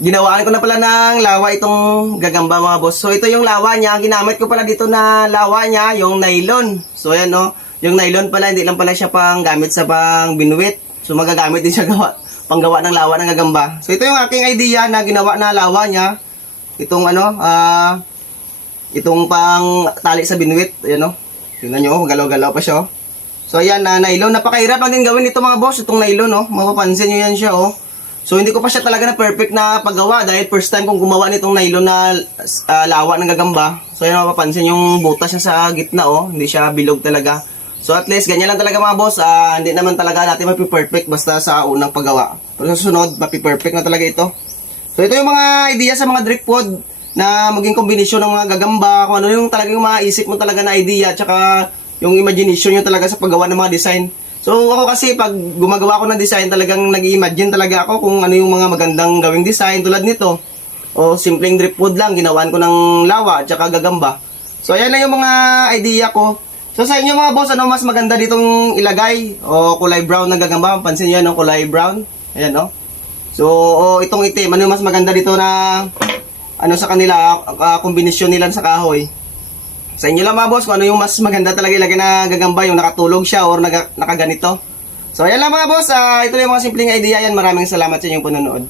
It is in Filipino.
Ginawaan ko na pala ng lawa itong gagamba mga boss. So ito yung lawa niya. Ginamit ko pala dito na lawa niya, yung nylon. So ayan no, yung nylon pala, hindi lang pala siya pang gamit sa pang binuwit. So magagamit din siya panggawa ng lawa ng gagamba. So ito yung aking idea na ginawa na lawa niya. Itong itong pang tali sa binuwit. Ayan no. Tingnan nyo, galaw-galaw pa siya oh. So ayan, nylon. Napakahirap lang din gawin ito mga boss, itong nylon oh. Mapapansin nyo yan siya oh. So hindi ko pa siya talaga na perfect na paggawa dahil first time kong gumawa nitong nylon na lawa ng gagamba. So yan mapapansin yung butas niya sa gitna oh, hindi siya bilog talaga. So at least ganyan lang talaga mga boss, hindi naman talaga natin mapi-perfect basta sa unang paggawa. Pero sa susunod, mapi-perfect na talaga ito. So ito yung mga idea sa mga driftwood na maging kombinasyon ng mga gagamba, kung ano yung talagang maisip mo talaga na idea at saka yung imagination nyo talaga sa paggawa ng mga design. So ako kasi pag gumagawa ko ng design talagang nag-i-imagine talaga ako kung ano yung mga magandang gawing design tulad nito. O simpleng driftwood lang, ginawan ko ng lawa at saka gagamba. So ayan lang yung mga idea ko. So sa inyo mga boss, ano mas maganda ditong ilagay? O kulay brown na gagamba, pansin nyo yan, no? Kulay brown. Ayan no. So itong itim, ano yung mas maganda dito na ano sa kanila, kombinasyon nila sa kahoy? Sa inyo lang mga boss kung ano yung mas maganda talaga ilagay na gagamba, yung nakatulog siya or nakaganito. So ayan lang mga boss, ito lang yung mga simpleng idea yan. Maraming salamat sa inyong panonood.